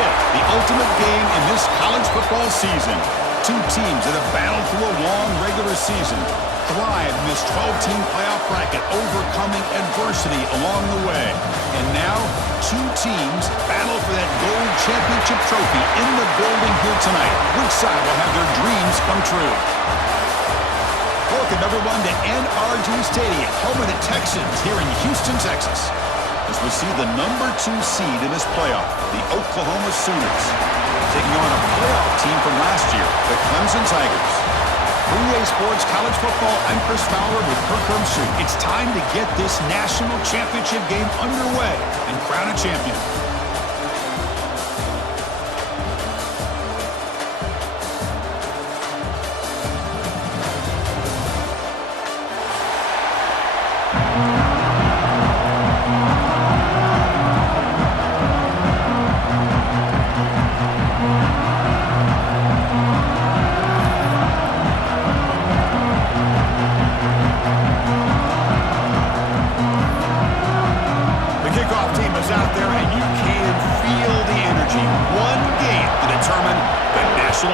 Championship, the ultimate game in this college football season. Two teams that have battled through a long regular season, thrive in this 12-team playoff bracket, overcoming adversity along the way. And now, two teams battle for that gold championship trophy in the building here tonight. Which side will have their dreams come true? Welcome, everyone, to NRG Stadium, home of the Texans here in Houston, Texas, as we see the number 2 seed in this playoff, the Oklahoma Sooners, taking on a playoff team from last year, the Clemson Tigers. For EA Sports College Football, I'm Chris Fowler with Kirk Herbstreit. It's time to get this national championship game underway and crown a champion.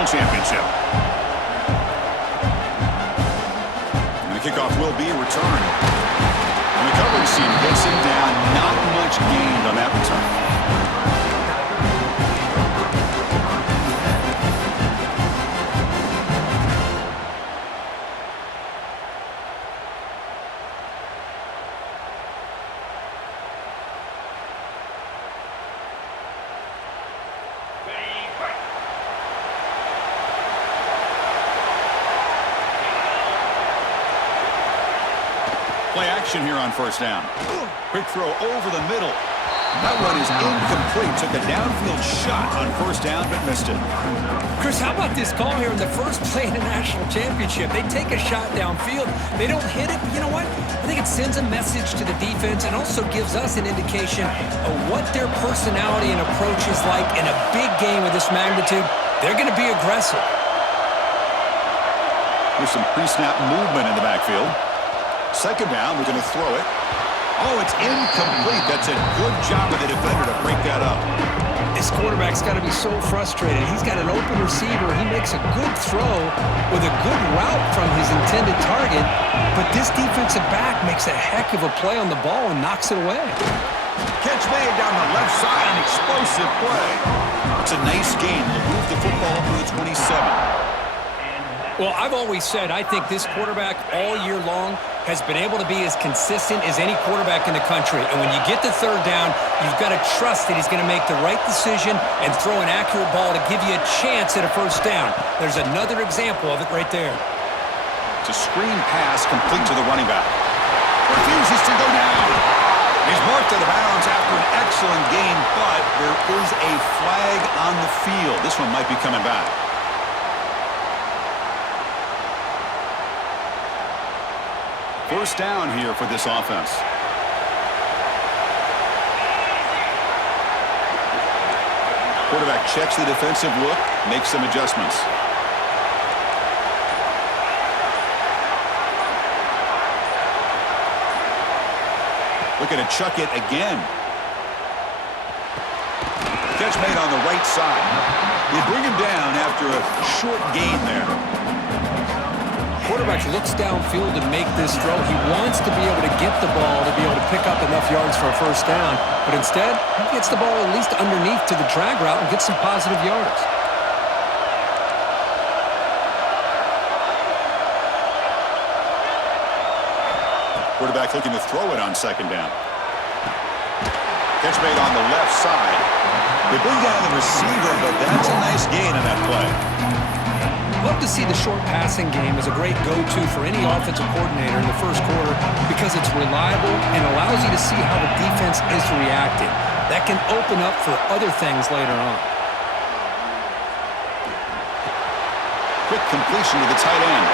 Championship. And the kickoff will be a return. And the coverage team gets him down. Not much gained on that return. Play action here on first down. Quick throw over the middle. That one is incomplete. Took a downfield shot on first down, but missed it. Chris, how about this call here in the first play in the national championship? They take a shot downfield. They don't hit it, but you know what? I think it sends a message to the defense and also gives us an indication of what their personality and approach is like in a big game of this magnitude. They're going to be aggressive. There's some pre-snap movement in the backfield. Second down, we're going to throw it. Oh, it's incomplete. That's a good job of the defender to break that up. This quarterback's got to be so frustrated. He's got an open receiver. He makes a good throw with a good route from his intended target, but this defensive back makes a heck of a play on the ball and knocks it away. Catch made down the left side, an explosive play. It's a nice gain. They'll move the football up to the 27. Well, I've always said I think this quarterback all year long has been able to be as consistent as any quarterback in the country. And when you get the third down, you've got to trust that he's going to make the right decision and throw an accurate ball to give you a chance at a first down. There's another example of it right there. It's a screen pass complete to the running back. Refuses to go down. He's marked out of bounds after an excellent gain, but there is a flag on the field. This one might be coming back. First down here for this offense. Quarterback checks the defensive look, makes some adjustments. Looking to chuck it again. Catch made on the right side. They bring him down after a short gain there. Quarterback looks downfield to make this throw. He wants to be able to get the ball to be able to pick up enough yards for a first down, but instead, he gets the ball at least underneath to the drag route and gets some positive yards. Quarterback looking to throw it on second down. Catch made on the left side. They bring down the receiver, but that's a nice gain on that play. Love to see the short passing game as a great go-to for any offensive coordinator in the first quarter because it's reliable and allows you to see how the defense is reacting. That can open up for other things later on. Quick completion to the tight end.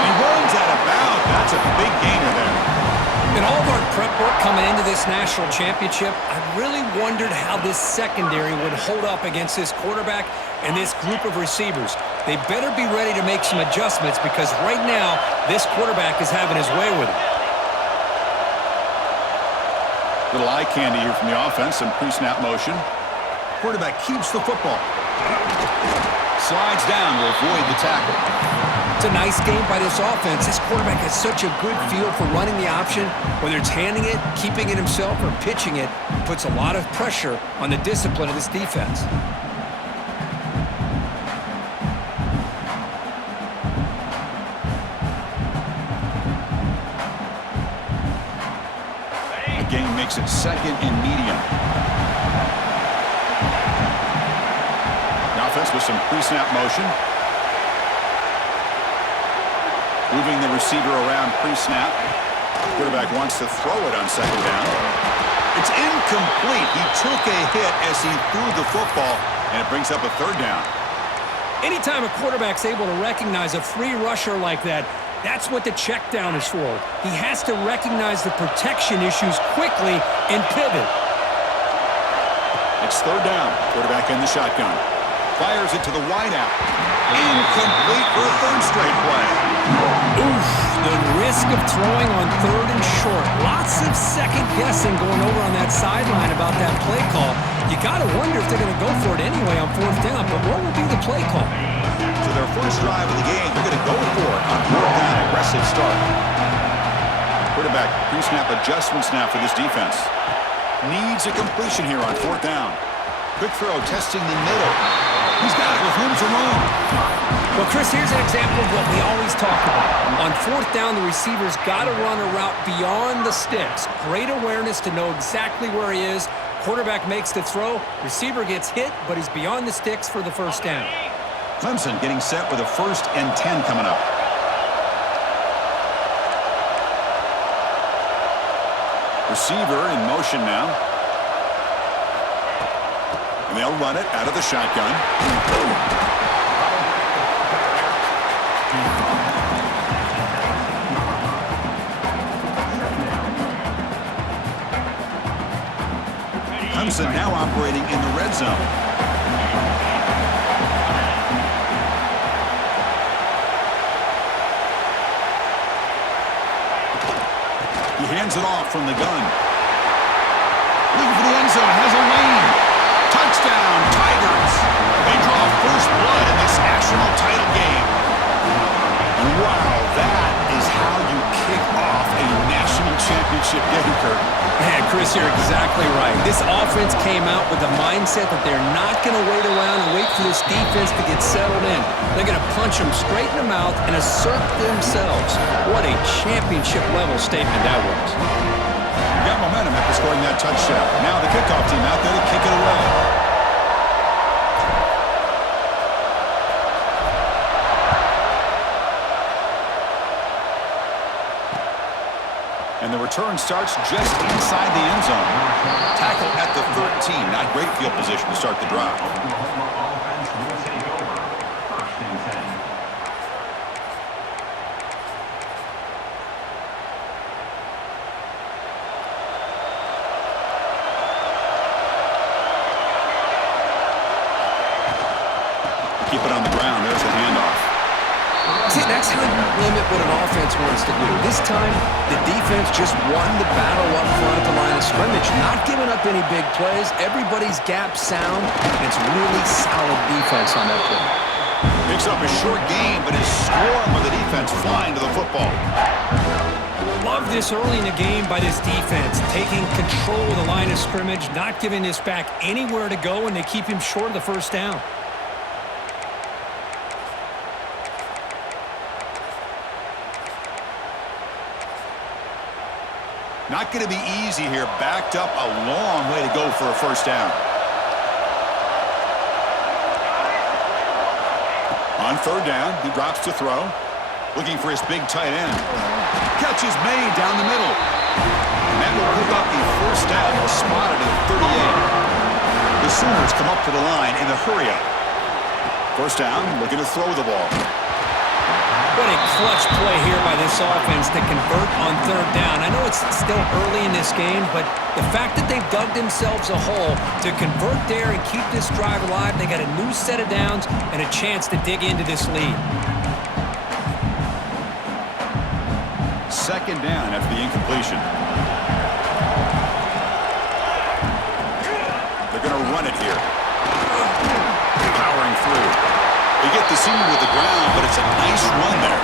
He runs out of bounds. That's a big gainer there. In all of our prep work coming into this national championship, I really wondered how this secondary would hold up against this quarterback and this group of receivers. They better be ready to make some adjustments because right now, this quarterback is having his way with it. Little eye candy here from the offense. Some pre-snap motion. Quarterback keeps the football. Slides down to avoid the tackle. It's a nice game by this offense. This quarterback has such a good feel for running the option. Whether it's handing it, keeping it himself, or pitching it, puts a lot of pressure on the discipline of this defense. The game makes it 2nd and medium. The offense with some pre-snap motion. Moving the receiver around pre-snap. Quarterback wants to throw it on 2nd down. It's incomplete. He took a hit as he threw the football, and it brings up a 3rd down. Anytime a quarterback's able to recognize a free rusher like that, that's what the check down is for. He has to recognize the protection issues quickly and pivot. It's 3rd down. Quarterback in the shotgun. Fires it to the wideout. Incomplete for a 3rd straight play. Oof, the risk of throwing on 3rd and short. Lots of second guessing going over on that sideline about that play call. You got to wonder if they're going to go for it anyway on 4th down, but what will be the play call? So their first drive of the game, they're going to go for it on 4th down. Aggressive start. Quarterback pre-snap adjustment snap for this defense. Needs a completion here on 4th down. Quick throw testing the middle. He's got it with room to run. Well, Chris, here's an example of what we always talk about. On 4th down, the receiver's got to run a route beyond the sticks. Great awareness to know exactly where he is. Quarterback makes the throw. Receiver gets hit, but he's beyond the sticks for the 1st down. Clemson getting set with a 1st and 10 coming up. Receiver in motion now. And they'll run it out of the shotgun. Clemson now operating in the red zone. He hands it off from the gun. Looking for the end zone. Has a lane. Touchdown, Tigers. They draw first blood in this national title game. And wow, that is how you kick off a national championship game, Kirk. Man, Chris, you're exactly right. This offense came out with the mindset that they're not going to wait around and wait for this defense to get settled in. They're going to punch them straight in the mouth and assert themselves. What a championship-level statement that was. Got momentum after scoring that touchdown. Now the kickoff team out there to kick it away. And the return starts just inside the end zone. Tackle at the 13. Not great field position to start the drive. Keep it on the ground. There's the handoff. See, that's how you limit what an offense wants to do. This time, the defense just won the battle up front at the line of scrimmage, not giving up any big plays. Everybody's gap sound, and it's really solid defense on that play. Picks up a short game, but his swarm of the defense flying to the football. Love this early in the game by this defense, taking control of the line of scrimmage, not giving this back anywhere to go, and they keep him short of the 1st down. Not going to be easy here. Backed up a long way to go for a 1st down. On 3rd down, he drops to throw. Looking for his big tight end. Catch is made down the middle. And that will pick up the 1st down. Spotted at 38. The Sooners come up to the line in a hurry-up. 1st down, looking to throw the ball. What a clutch play here by this offense to convert on 3rd down. I know it's still early in this game, but the fact that they've dug themselves a hole to convert there and keep this drive alive, they got a new set of downs and a chance to dig into this lead. 2nd down after the incompletion. going to run it here. Powering through. They get the seam with the ground, but it's a nice run there.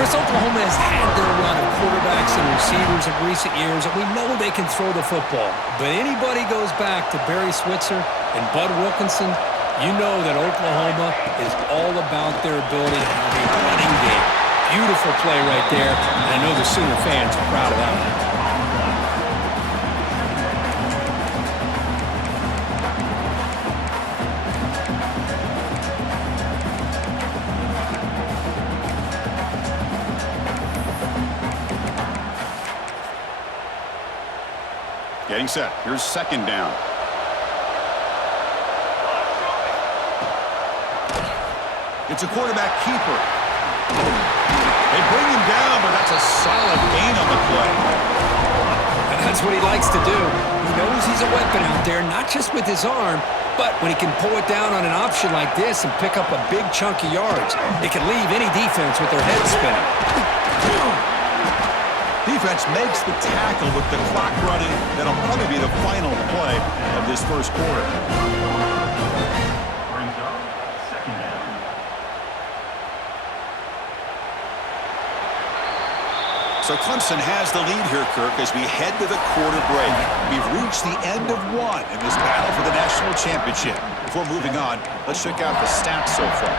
Chris, Oklahoma has had their run of quarterbacks and receivers in recent years, and we know they can throw the football. But anybody goes back to Barry Switzer and Bud Wilkinson, you know that Oklahoma is all about their ability to have a running game. Beautiful play right there, and I know the Sooner fans are proud of that one. Getting set. Here's second down. It's a quarterback keeper. They bring him down, but that's a solid gain on the play. That's what he likes to do. He knows he's a weapon out there, not just with his arm, but when he can pull it down on an option like this and pick up a big chunk of yards, it can leave any defense with their head spinning. Defense makes the tackle with the clock running. That'll probably be the final play of this first quarter. So Clemson has the lead here, Kirk, as we head to the quarter break. We've reached the end of one in this battle for the national championship. Before moving on, let's check out the stats so far.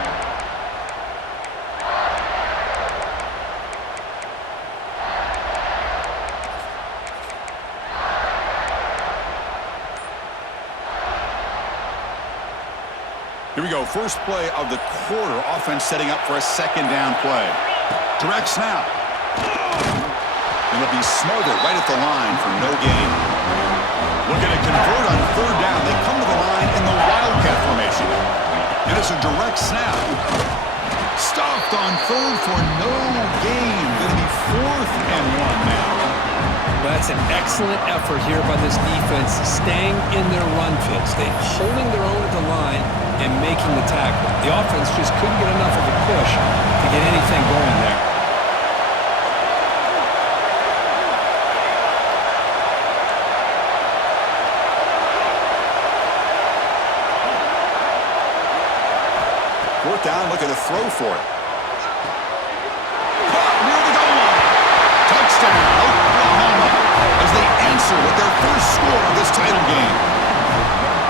Here we go. First play of the quarter. Offense setting up for a second down play. Direct snap. And it'll be smothered right at the line for no gain. Looking to convert on third down. They come to the line in the Wildcat formation. And it's a direct snap. Stopped on third for no gain. Going to be 4th and 1 now. That's an excellent effort here by this defense, staying in their run fits. They're holding their own at the line and making the tackle. The offense just couldn't get enough of a push to get anything going there. Fourth down, looking to throw for it. Caught near the goal line. Touchdown, Oklahoma, as they answer with their first score of this title game.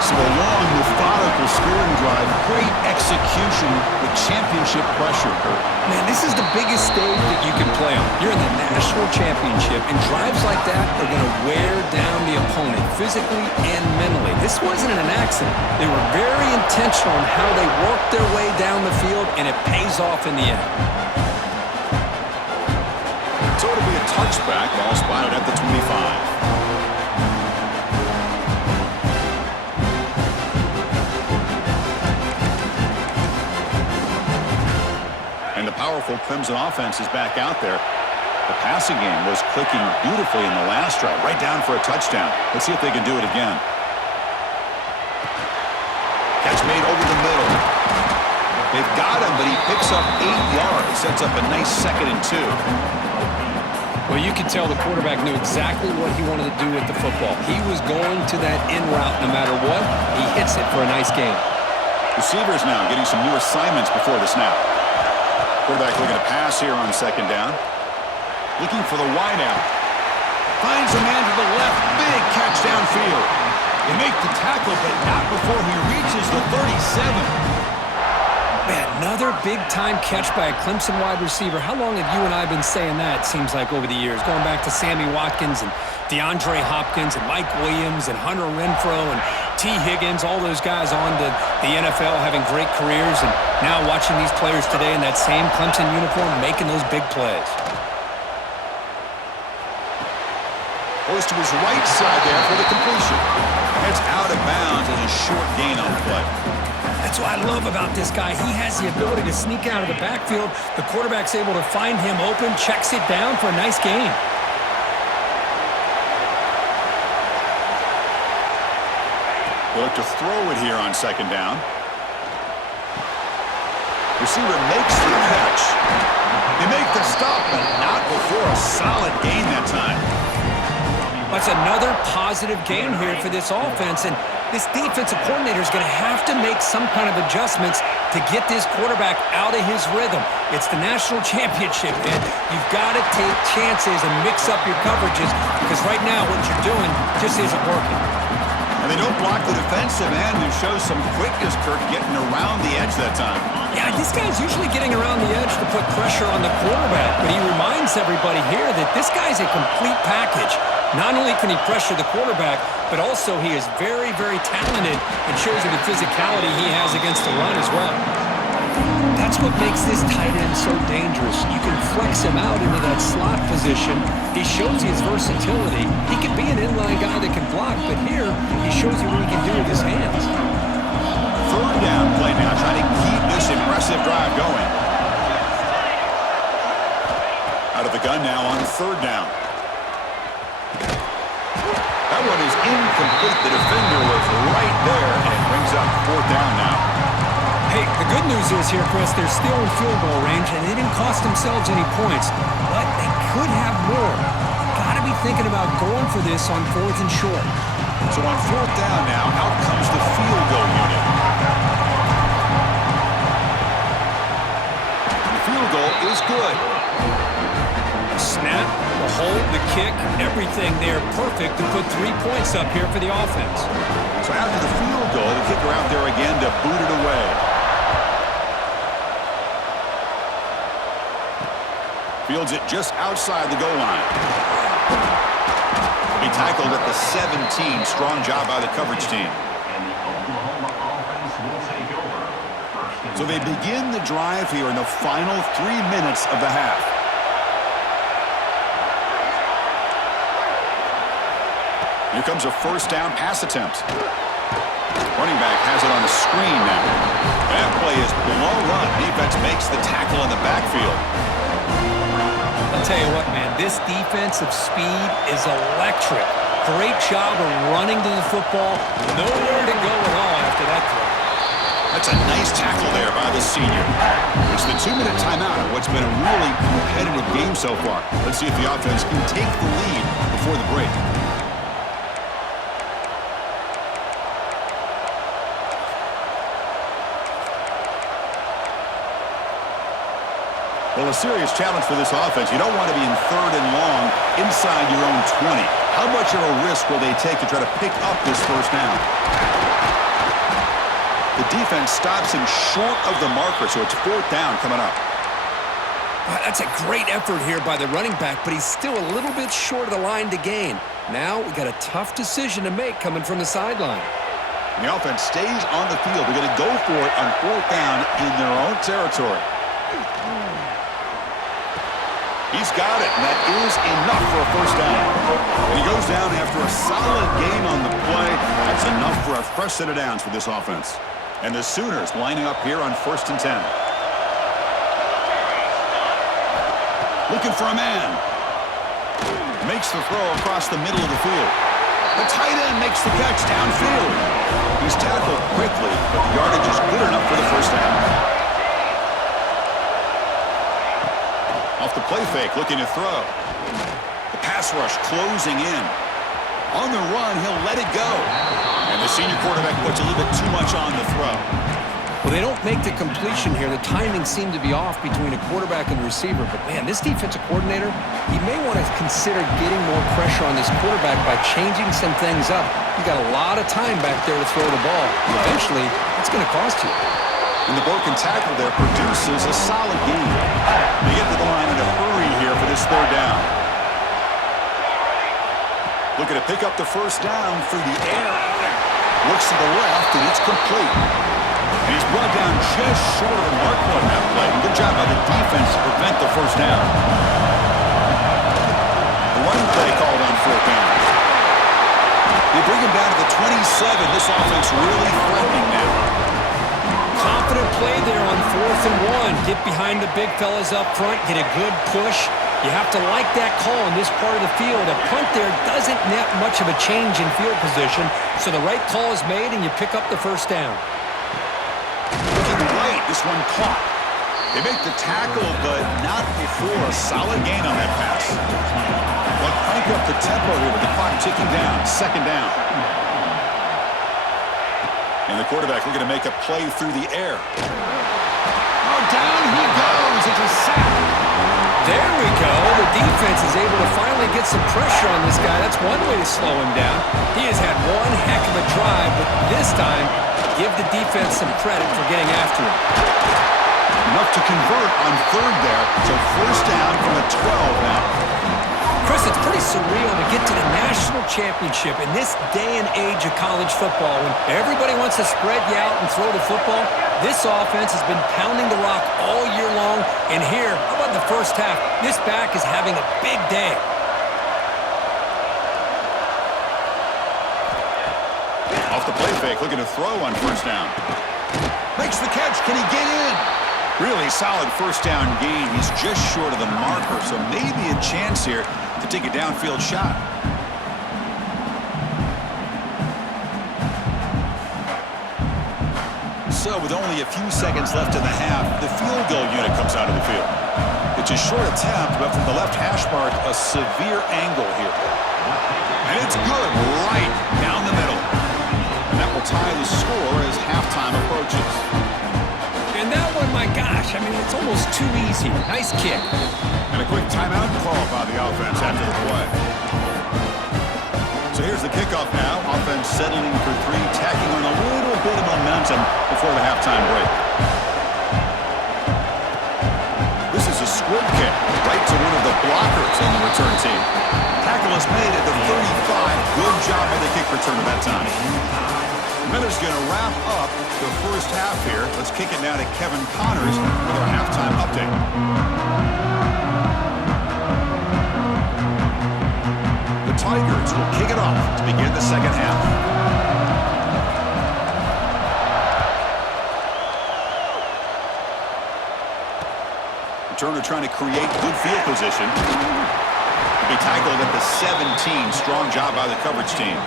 So a long, methodical scoring drive. Great execution with championship pressure, Kurt. Man, this is the biggest stage that you can play on. You're in the national championship, and drives like that are going to wear down the opponent physically and mentally. This wasn't an accident. They were very intentional on how they worked their way down the field, and it pays off in the end. So it'll be a touchback. Ball spotted at the 25. And the powerful Clemson offense is back out there. The passing game was clicking beautifully in the last drive, right down for a touchdown. Let's see if they can do it again. Catch made over the middle. They've got him, but he picks up 8 yards. Sets up a nice 2nd and 2. Well, you could tell the quarterback knew exactly what he wanted to do with the football. He was going to that in route no matter what. He hits it for a nice gain. Receivers now getting some new assignments before the snap. Quarterback looking to pass here on second down. Looking for the wideout. Finds a man to the left. Big catch downfield. They make the tackle, but not before he reaches the 37. Man, another big-time catch by a Clemson wide receiver. How long have you and I been saying that, it seems like, over the years? Going back to Sammy Watkins and DeAndre Hopkins and Mike Williams and Hunter Renfrow and T. Higgins, all those guys on to the NFL having great careers, and now watching these players today in that same Clemson uniform making those big plays. Goes to his right side there for the completion. Heads out of bounds as a short gain on the play. That's what I love about this guy. He has the ability to sneak out of the backfield. The quarterback's able to find him open, checks it down for a nice gain. We'll look to throw it here on second down. Receiver makes the catch. They make the stop, but not before a solid gain that time. That's another positive game here for this offense, and this defensive coordinator is going to have to make some kind of adjustments to get this quarterback out of his rhythm. It's the national championship, man. You've got to take chances and mix up your coverages because right now what you're doing just isn't working. And they don't block the defensive end, who shows some quickness, Kirk, getting around the edge that time. Yeah, this guy's usually getting around the edge to put pressure on the quarterback, but he reminds everybody here that this guy's a complete package. Not only can he pressure the quarterback, but also he is very, very talented and shows you the physicality he has against the run as well. That's what makes this tight end so dangerous. You can flex him out into that slot position. He shows you his versatility. He can be an inline guy that can block, but here he shows you what he can do with his hands. Third down play now, trying to keep this impressive drive going. Out of the gun now on third down. That one is incomplete. The defender was right there, and it brings up fourth down now. Hey, the good news is here, Chris, they're still in field goal range, and they didn't cost themselves any points, but they could have more. Got to be thinking about going for this on fourth and short. So on fourth down now, out comes the field goal unit. The field goal is good. Snap, the hold, the kick, everything there perfect to put 3 points up here for the offense. So after the field goal, the kicker out there again to boot it away. Fields it just outside the goal line. He tackled at the 17. Strong job by the coverage team. So they begin the drive here in the final 3 minutes of the half. Here comes a first down pass attempt. Running back has it on the screen now. That play is blown up. Defense makes the tackle in the backfield. I'll tell you what, man, this defensive speed is electric. Great job of running to the football. Nowhere to go at all after that throw. That's a nice tackle there by the senior. It's the 2-minute timeout of what's been a really competitive game so far. Let's see if the offense can take the lead before the break. Well, a serious challenge for this offense. You don't want to be in third and long inside your own 20. How much of a risk will they take to try to pick up this first down? The defense stops him short of the marker, so it's fourth down coming up. That's a great effort here by the running back, but he's still a little bit short of the line to gain. Now we got a tough decision to make coming from the sideline. The offense stays on the field. They're going to go for it on fourth down in their own territory. He's got it, and that is enough for a first down. And he goes down after a solid gain on the play. That's enough for a fresh set of downs for this offense. And the Sooners lining up here on 1st and 10. Looking for a man. Makes the throw across the middle of the field. The tight end makes the catch downfield. He's tackled quickly, but the yardage is good enough for the first down. Off the play fake, looking to throw. The pass rush closing in. On the run, he'll let it go. And the senior quarterback puts a little bit too much on the throw. Well, they don't make the completion here. The timing seemed to be off between a quarterback and the receiver. But, man, this defensive coordinator, he may want to consider getting more pressure on this quarterback by changing some things up. You got a lot of time back there to throw the ball. Eventually, it's going to cost you. And the broken tackle there produces a solid gain. They get to the line in a hurry here for this third down. Looking to pick up the first down through the air. Looks to the left, and it's complete. And he's brought down just short of the mark on that play. Good job by the defense to prevent the first down. The running play called on fourth down. They bring him down to the 27. This offense really threatening now. Confident play there on 4th and 1. Get behind the big fellas up front. Get a good push. You have to like that call in this part of the field. A punt there doesn't net much of a change in field position, so the right call is made and you pick up the first down. Looking right, this one caught. They make the tackle, but not before a solid gain on that pass. They'll crank up the tempo here with the clock ticking down. Second down. And the quarterback looking to make a play through the air. Oh, down he goes. It's a sack. There we go. The defense is able to finally get some pressure on this guy. That's one way to slow him down. He has had one heck of a drive, but this time, give the defense some credit for getting after him. Enough to convert on third there, so first down from the 12 now. Chris, it's pretty surreal to get to the national championship in this day and age of college football when everybody wants to spread you out and throw the football. This offense has been pounding the rock all year long, and here, how about the first half? This back is having a big day. Off the play fake, looking to throw on first down. Makes the catch. Can he get in? Really solid first down gain. He's just short of the marker, so maybe a chance here to take a downfield shot. So with only a few seconds left in the half, the field goal unit comes out of the field. It's a short attempt, but from the left hash mark, a severe angle here. And it's good, right down the middle. And that will tie the score as halftime approaches. And that one, my gosh, I mean, it's almost too easy. Nice kick. And a quick timeout call by the offense after the play. So here's the kickoff now. Offense settling for three, tacking on a little bit of momentum before the halftime break. This is a squib kick right to one of the blockers on the return team. Tackle is made at the 35. Good job by the kick return at that time. Miller's going to wrap up the first half here. Let's kick it now to Kevin Connors with our halftime update. The Tigers will kick it off to begin the second half. Turner trying to create good field position. To be tackled at the 17. Strong job by the coverage team.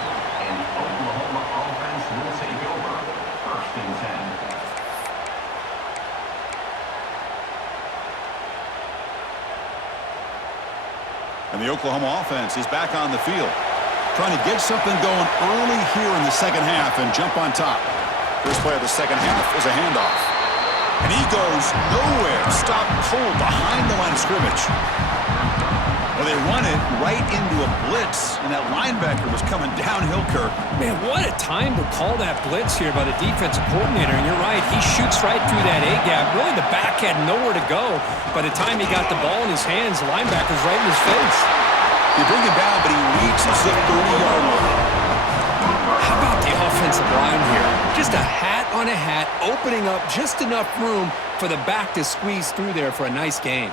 And the Oklahoma offense is back on the field, trying to get something going early here in the second half and jump on top. First play of the second half is a handoff. And he goes nowhere, stopped cold behind the line of scrimmage. Well, they run it right into a blitz, and that linebacker was coming downhill, Kirk. Man, what a time to call that blitz here by the defensive coordinator. And you're right, he shoots right through that A-gap. Really, the back had nowhere to go. By the time he got the ball in his hands, the linebacker's right in his face. They bring him down, but he reaches the 30-yard line. How about the offensive line here? Just a hat on a hat, opening up just enough room for the back to squeeze through there for a nice gain.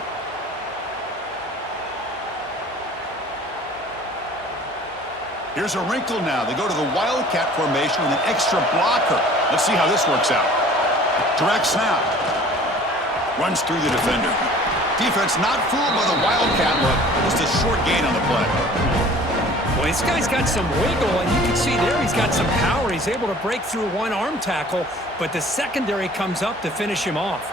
Here's a wrinkle now. They go to the Wildcat formation with an extra blocker. Let's see how this works out. Direct snap. Runs through the defender. Defense not fooled by the Wildcat look. Just a short gain on the play. Well, this guy's got some wiggle, and you can see there he's got some power. He's able to break through one arm tackle, but the secondary comes up to finish him off.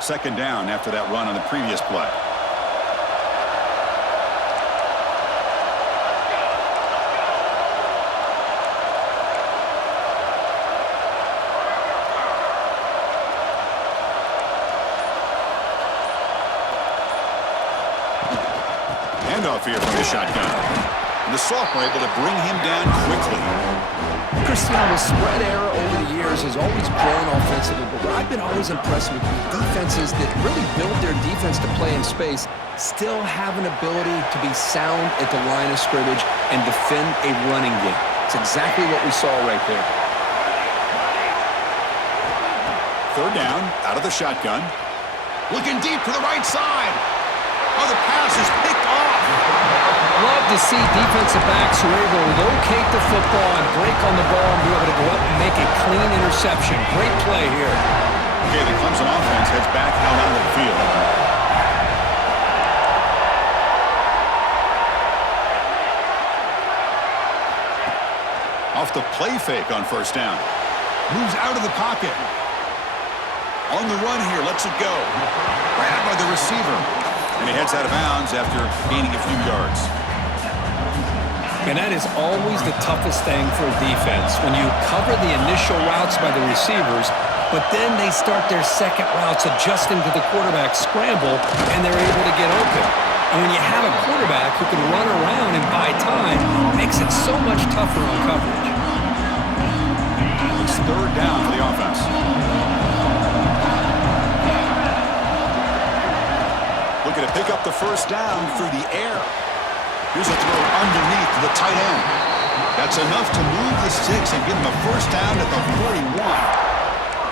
Second down after that run on the previous play. Handoff here from the shotgun. And the sophomore able to bring him down quickly. Cristiano, the spread era over the years has always grown offensively, but what I've been always impressed with defenses that really build their defense to play in space still have an ability to be sound at the line of scrimmage and defend a running game. It's exactly what we saw right there. Third down, out of the shotgun. Looking deep to the right side. Oh, the pass is picked off. Love to see defensive backs who are able to locate the football and break on the ball and be able to go up and make a clean interception. Great play here. Okay, the Clemson offense heads back out onto the field. off the play fake on first down. Moves out of the pocket. On the run here, lets it go. Grabbed by the receiver. And he heads out of bounds after gaining a few yards. And that is always the toughest thing for a defense, when you cover the initial routes by the receivers, but then they start their second routes adjusting to the quarterback's scramble, and they're able to get open. And when you have a quarterback who can run around and buy time, it makes it so much tougher on coverage. It's third down for the offense. Looking to pick up the first down through the air. Here's a throw underneath to the tight end. That's enough to move the sticks and give him a first down at the 41.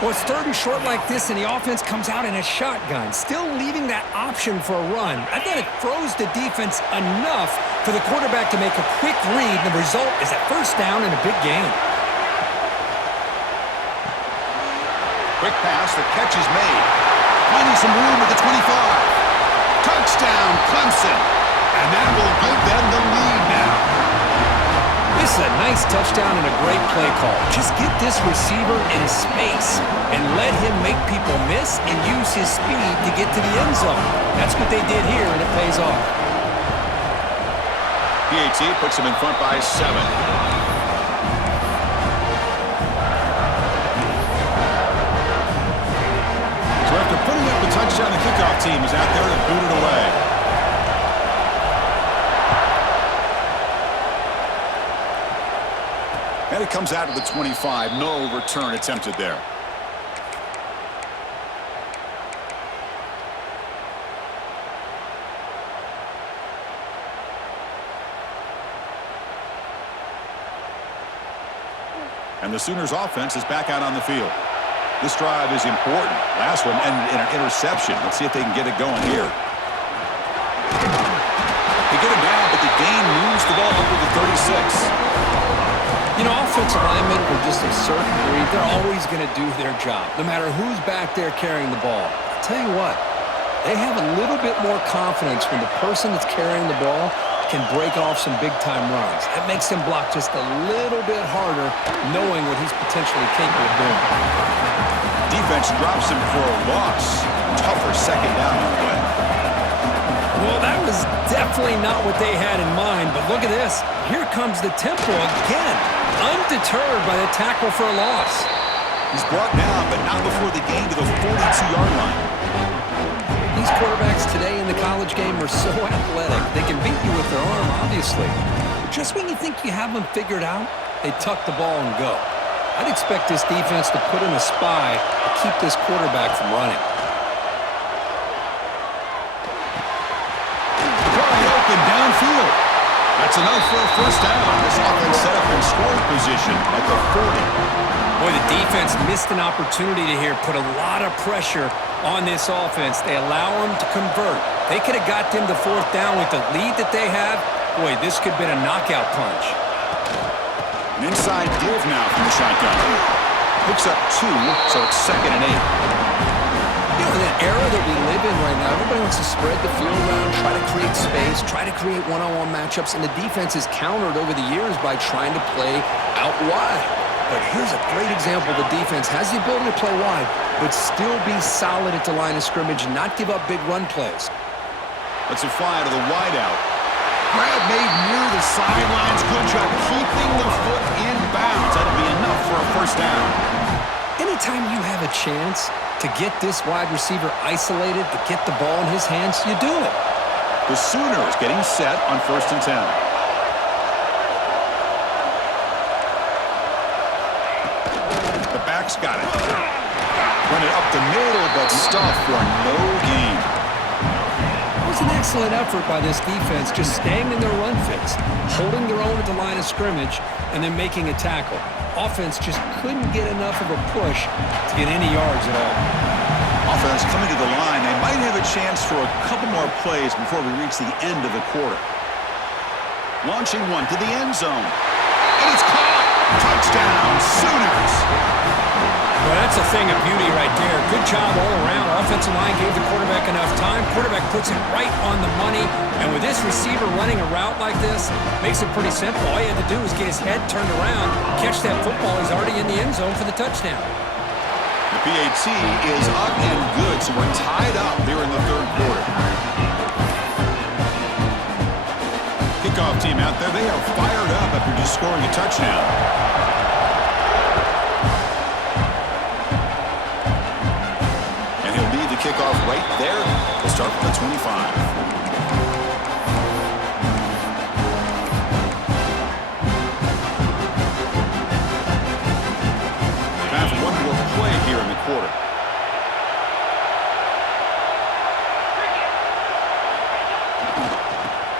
Well, it's third and short like this, and the offense comes out in a shotgun, still leaving that option for a run. I thought it throws the defense enough for the quarterback to make a quick read, and the result is a first down and a big gain. Quick pass, the catch is made. Finding some room at the 25. Touchdown, Clemson. And that will give them the lead now. This is a nice touchdown and a great play call. Just get this receiver in space and let him make people miss and use his speed to get to the end zone. That's what they did here, and it pays off. PAT puts him in front by 7. So after putting up the touchdown, the kickoff team is out there to boot it away. And it comes out of the 25. No return attempted there. And the Sooners offense is back out on the field. This drive is important. Last one ended in an interception. Let's see if they can get it going here. They get it down, but the gain moves the ball up to the 36. You know, offensive linemen are just a certain breed. They're always going to do their job, no matter who's back there carrying the ball. I'll tell you what, they have a little bit more confidence when the person that's carrying the ball can break off some big-time runs. That makes him block just a little bit harder, knowing what he's potentially capable of doing. Defense drops him for a loss. Tougher second down on the way. Well, that was definitely not what they had in mind, but look at this. Here comes the tempo again, undeterred by the tackle for a loss. He's brought down, but not before the gain to the 42-yard line. These quarterbacks today in the college game are so athletic. They can beat you with their arm, obviously. But just when you think you have them figured out, they tuck the ball and go. I'd expect this defense to put in a spy to keep this quarterback from running. Open downfield. That's enough for a first down. This offense set up in scoring position at the 40. Boy, the defense missed an opportunity to here put a lot of pressure on this offense. They allow them to convert. They could have got them to fourth down with the lead that they have. Boy, this could have been a knockout punch. An inside give now from the shotgun. Picks up 2, so it's 2nd and 8. You know, in that era that we live in right now, everybody wants to spread the field around, try to create space, try to create one-on-one matchups, and the defense is countered over the years by trying to play out wide. But here's a great example. The defense has the ability to play wide, but still be solid at the line of scrimmage and not give up big run plays. Let's it fly to the wideout. Grab made near the sidelines. Good job keeping the foot in bounds. That'll be enough for a first down. Anytime you have a chance to get this wide receiver isolated, to get the ball in his hands, you do it. The Sooners getting set on 1st and 10. The back's got it. Run it up the middle, but stuffed for no gain. That was an excellent effort by this defense, just staying in their run fits, holding their own at the line of scrimmage, and then making a tackle. Offense just couldn't get enough of a push to get any yards at all. Offense coming to the line. They might have a chance for a couple more plays before we reach the end of the quarter. Launching one to the end zone. And it's caught. Touchdown, Sooners. Well, that's a thing of beauty right there. Good job all around. Offensive line gave the quarterback enough time. Quarterback puts it right on the money. And with this receiver running a route like this, makes it pretty simple. All he had to do was get his head turned around, catch that football. He's already in the end zone for the touchdown. The PAT is up and good, so we're tied up here in the third quarter. Kickoff team out there, they are fired up after just scoring a touchdown. And he'll lead the kickoff right there. We'll start from the 25. Here in the quarter.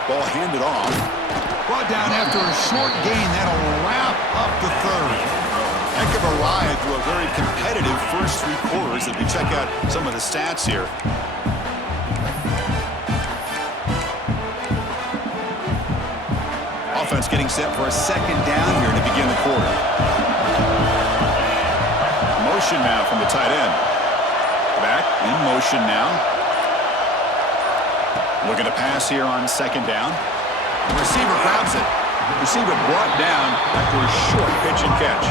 Ball handed off. Brought down after a short gain. That'll wrap up the third. Heck of a ride through a very competitive first three quarters as we check out some of the stats here. Offense getting set for a second down here to begin the quarter. Motion now from the tight end. Back in motion now. Looking to pass here on second down. Receiver grabs it. Receiver brought down after a short pitch and catch.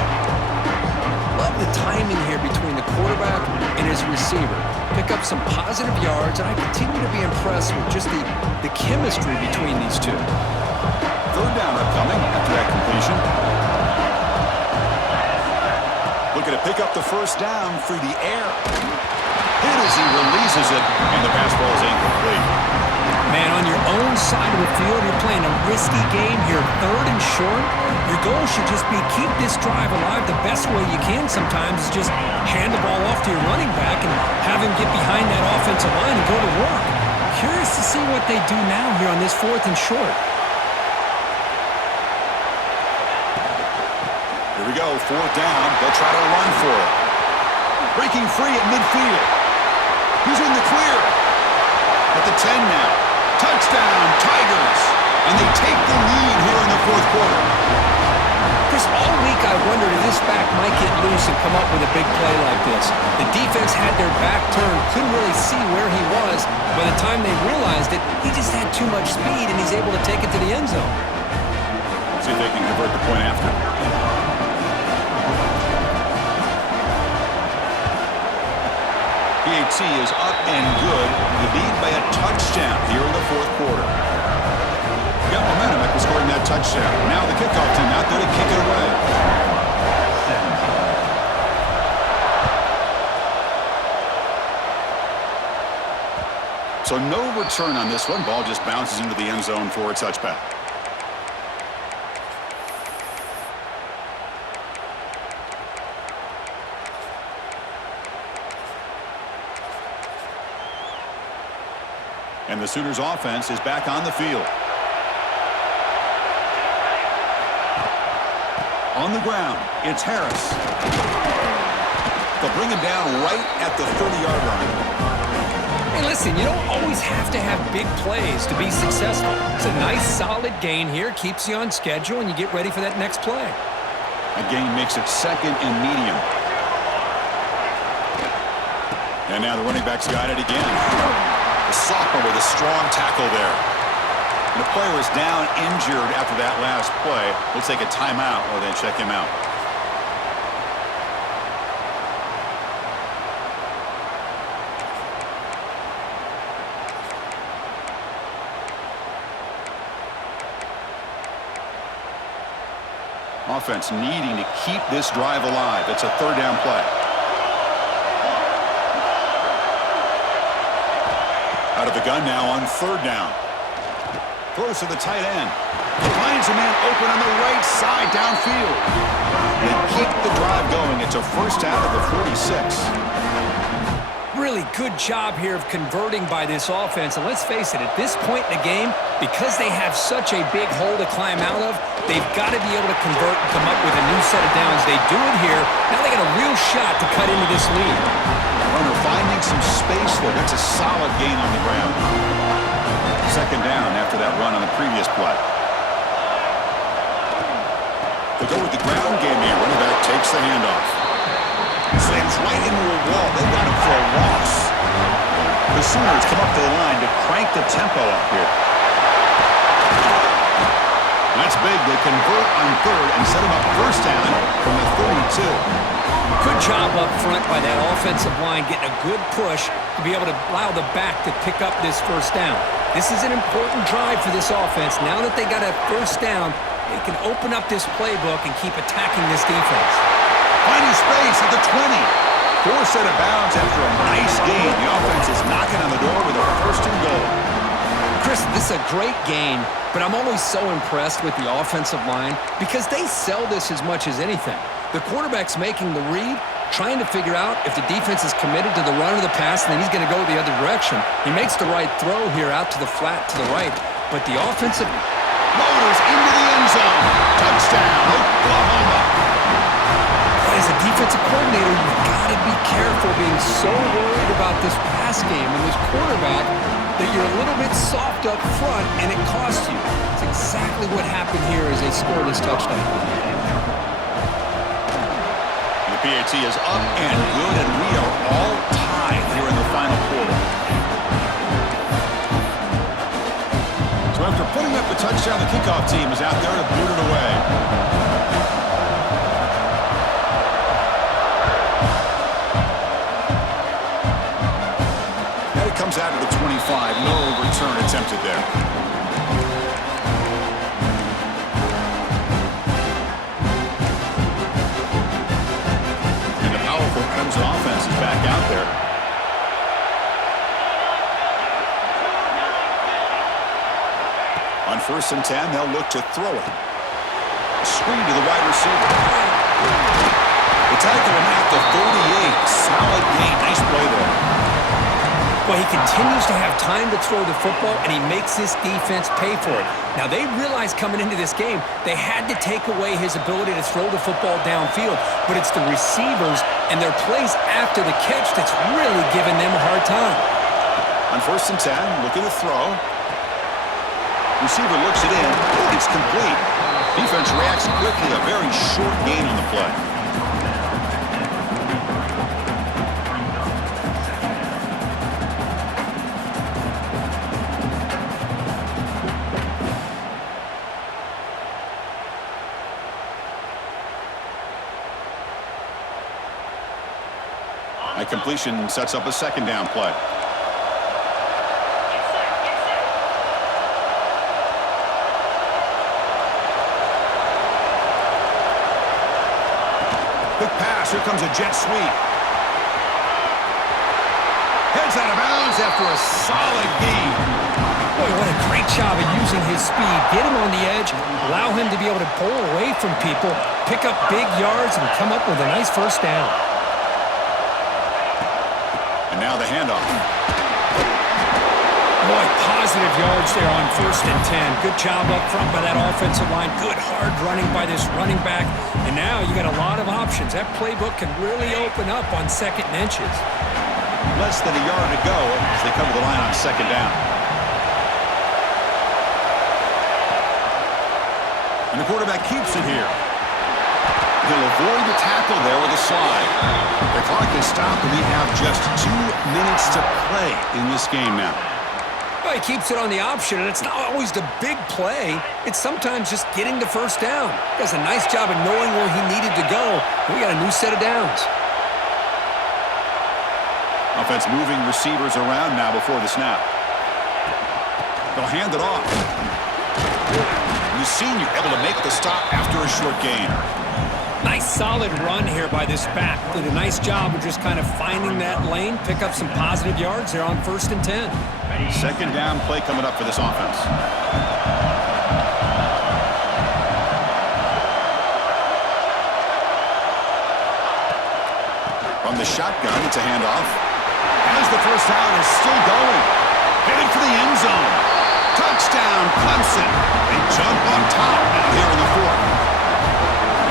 Love the timing here between the quarterback and his receiver. Pick up some positive yards, and I continue to be impressed with just the chemistry between these two. Third down upcoming after that completion. Looking to pick up the first down through the air. Hit as he releases it, and the pass ball is incomplete. Man, on your own side of the field, you're playing a risky game here, third and short. Your goal should just be keep this drive alive the best way you can sometimes is just hand the ball off to your running back and have him get behind that offensive line and go to work. Curious to see what they do now here on this fourth and short. Here we go, fourth down. They'll try to run for it. Breaking free at midfield. He's in the clear. At the 10 now. Touchdown, Tigers. And they take the lead here in the fourth quarter. Chris, all week I wondered if this back might get loose and come up with a big play like this. The defense had their back turned, couldn't really see where he was. By the time they realized it, he just had too much speed, and he's able to take it to the end zone. See if they can convert the point after. PAT is up and good. The lead by a touchdown here in the fourth quarter. Got momentum after scoring that touchdown. Now the kickoff team out there to kick it away. So no return on this one. Ball just bounces into the end zone for a touchback. And the Sooners offense is back on the field. On the ground, it's Harris. They'll bring him down right at the 30-yard line. Hey, listen, you don't always have to have big plays to be successful. It's a nice, solid gain here, keeps you on schedule, and you get ready for that next play. That gain makes it second and medium. And now the running back's got it again. The sophomore with a strong tackle there. And the player is down injured after that last play. We'll take a timeout while they check him out. Offense needing to keep this drive alive. It's a third down play. Out of the gun now on third down. Throws to the tight end. Finds a man open on the right side downfield. They keep the drive going. It's a first out of the 46. Really good job here of converting by this offense. And let's face it, at this point in the game, because they have such a big hole to climb out of, they've got to be able to convert and come up with a new set of downs. They do it here. Now they got a real shot to cut into this lead. Runner finding some space there. That's a solid gain on the ground. Second down after that run on the previous play. They go with the ground game here. Running back takes the handoff. Slams right into a wall. They got him for a loss. The Sooners come up to the line to crank the tempo up here. That's big. They convert on third and set him up first down from the 32. Good job up front by that offensive line, getting a good push to be able to allow the back to pick up this first down. This is an important drive for this offense. Now that they got a first down, they can open up this playbook and keep attacking this defense. Finding space at the 20. Forced out of bounds after a nice gain. The offense is knocking on the door with a first and goal. Chris, this is a great game, but I'm always so impressed with the offensive line because they sell this as much as anything. The quarterback's making the read, trying to figure out if the defense is committed to the run or the pass, and then he's going to go the other direction. He makes the right throw here out to the flat to the right, but the offensive... Motors into the end zone. Touchdown, Oklahoma. As a defensive coordinator, you've got to be careful being so worried about this pass game and this quarterback that you're a little bit soft up front and it costs you. It's exactly what happened here as they score this touchdown. The PAT is up and good, and we are all tied here in the final quarter. So after putting up the touchdown, the kickoff team is out there to boot it away. Comes out of the 25. No return attempted there. And the powerful Clemson offense is back out there. On 1st and 10, they'll look to throw it. Screen to the wide receiver. The tackle him at the 38. Solid gain. Nice play there. Well, he continues to have time to throw the football, and he makes this defense pay for it. Now, they realized coming into this game they had to take away his ability to throw the football downfield, but it's the receivers and their plays after the catch that's really giving them a hard time. On 1st and 10, looking to throw. Receiver looks it in. It's complete. Defense reacts quickly. A very short gain on the play. A completion sets up a second down play. Quick pass. Here comes a jet sweep. Heads out of bounds after a solid gain. Boy, what a great job of using his speed. Get him on the edge, allow him to be able to pull away from people, pick up big yards, and come up with a nice first down. And now the handoff. Boy, positive yards there on 1st and 10. Good job up front by that offensive line. Good hard running by this running back. And now you got a lot of options. That playbook can really open up on 2nd and inches. Less than a yard to go as they cover the line on 2nd down. And the quarterback keeps it here. He'll avoid the tackle there with a slide. The clock is stopped, and we have just 2 minutes to play in this game now. Well, he keeps it on the option, and it's not always the big play. It's sometimes just getting the first down. He does a nice job of knowing where he needed to go. We got a new set of downs. Offense moving receivers around now before the snap. They'll hand it off. The senior able to make the stop after a short gain. Nice solid run here by this back. Did a nice job of just kind of finding that lane, pick up some positive yards there on 1st and 10. 2nd down play coming up for this offense. From the shotgun, it's a handoff. As the first down is still going. Headed for the end zone. Touchdown, Clemson. They jump on top now here in the 4th.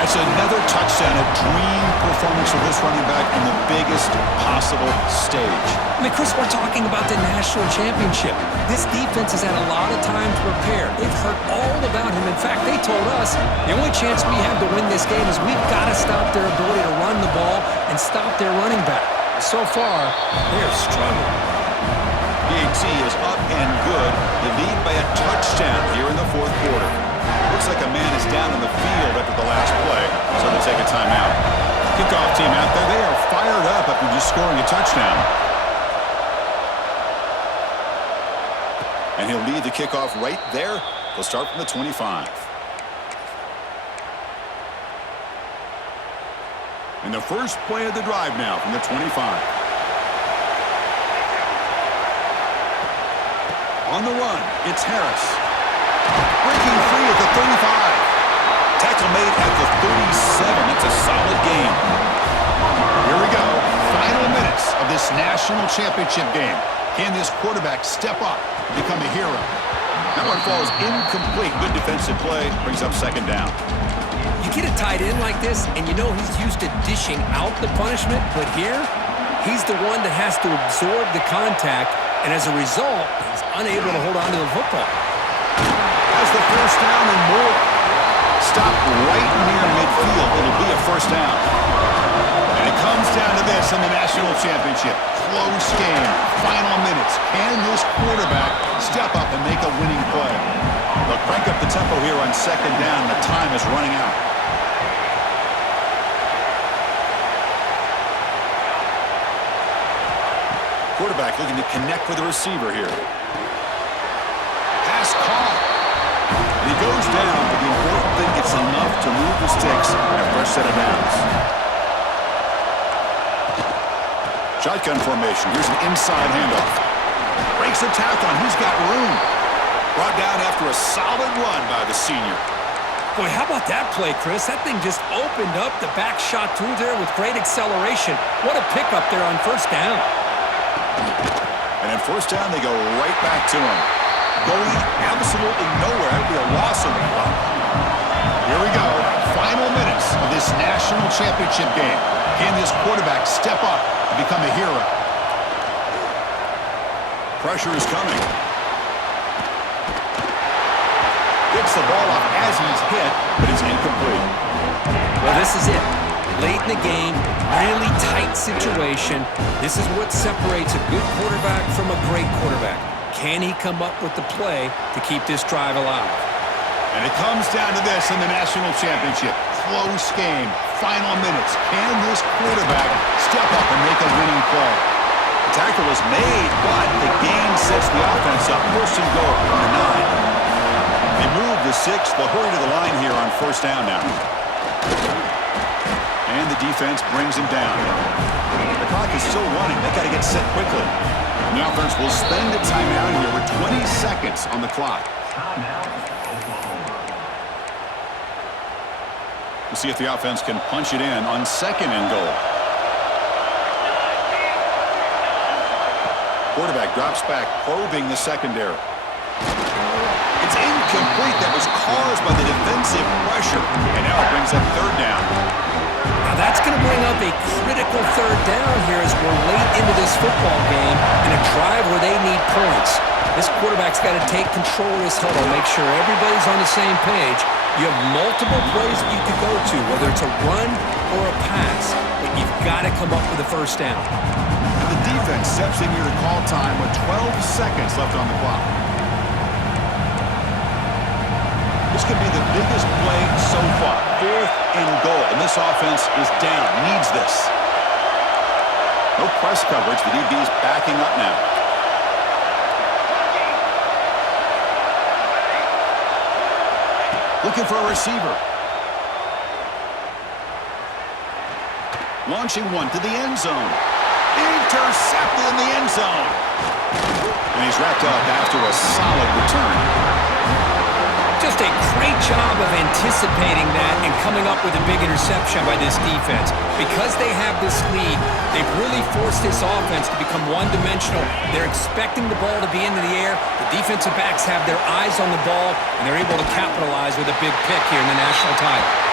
That's It's another touchdown, a dream performance for this running back on the biggest possible stage. I mean, Chris, we're talking about the national championship. This defense has had a lot of time to prepare. They've heard all about him. In fact, they told us the only chance we have to win this game is we've got to stop their ability to run the ball and stop their running back. So far, they're struggling. BAT is up and good. They lead by a touchdown here in the fourth quarter. Looks like a man is down in the field after the last play, so they'll take a timeout. Kickoff team out there, they are fired up after just scoring a touchdown. And he'll lead the kickoff right there. They'll start from the 25. And the first play of the drive now from the 25. On the run, it's Harris. Breaking free at the 35. Tackle made at the 37. It's a solid game. Here we go. Final minutes of this national championship game. Can this quarterback step up and become a hero? That one falls incomplete. Good defensive play. Brings up second down. You get a tight end like this, and you know he's used to dishing out the punishment, but here, he's the one that has to absorb the contact, and as a result, he's unable to hold on to the football. Has the first down and more. Stop right near midfield. It'll be a first down. And it comes down to this in the national championship. Close game. Final minutes. Can this quarterback step up and make a winning play? They'll crank up the tempo here on second down. The time is running out. Quarterback looking to connect with the receiver here. Pass caught. And he goes down, but the important thing, it's enough to move the sticks and a fresh set of downs. Shotgun formation. Here's an inside handoff. Breaks a tackle, and he's got room. Brought down after a solid run by the senior. Boy, how about that play, Chris? That thing just opened up the back shot through there with great acceleration. What a pickup there on first down. And at first down, they go right back to him. Going absolutely nowhere. That would be a loss of the play. Here we go. Final minutes of this national championship game. Can this quarterback step up and become a hero? Pressure is coming. Gets the ball up as he's hit, but it's incomplete. Well, this is it. Late in the game, really tight situation. This is what separates a good quarterback from a great quarterback. Can he come up with the play to keep this drive alive? And it comes down to this in the national championship. Close game. Final minutes. Can this quarterback step up and make a winning play? The tackle is made, but the gain sets the offense up. First and goal from the 9. They move the 6. They'll hurry to the line here on first down now. And the defense brings him down. The clock is still running. They got to get set quickly. And the offense will spend a timeout here with 20 seconds on the clock. We'll see if the offense can punch it in on second and goal. Quarterback drops back, probing the secondary. It's incomplete. That was caused by the defensive pressure. And now it brings up third down. Now that's going to bring up a critical third down here as we're late into this football game in a drive where they need points. This quarterback's got to take control of this huddle, make sure everybody's on the same page. You have multiple plays that you could go to, whether it's a run or a pass, but you've got to come up with a first down. And the defense steps in here to call time with 12 seconds left on the clock. This could be the biggest play so far. Fourth and goal, and this offense is down, needs this. No press coverage. The DB's backing up now. Looking for a receiver. Launching one to the end zone. Intercepted in the end zone. And he's wrapped up after a solid return. Just a great job of anticipating that and coming up with a big interception by this defense. Because they have this lead, they've really forced this offense to become one-dimensional. They're expecting the ball to be into the air. The defensive backs have their eyes on the ball, and they're able to capitalize with a big pick here in the national title.